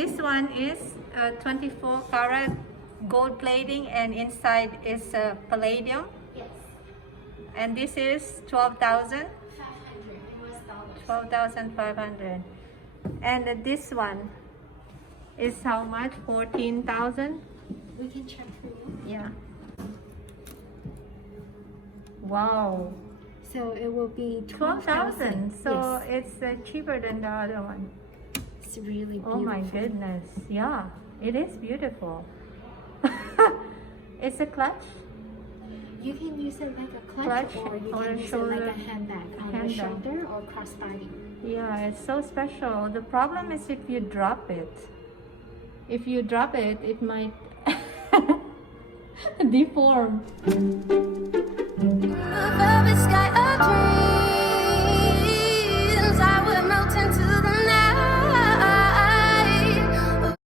this one is 24 karat gold plating, and inside is palladium. Yes. And this is 12,000. 500 US dollars. 12,500. And this one is how much? 14,000. We can check for you. Yeah. Wow. So it will be 12,000. So Yes. it's cheaper than the other one. It's really beautiful. Oh my goodness. Yeah, it is beautiful. It's a clutch. You can use it like a Clutch clutch, or you or can a use shoulder- it like a handbag on your handbag. shoulder or crossbody. Yeah, it's so special. The problem is if you drop it. If you drop it, it might deform.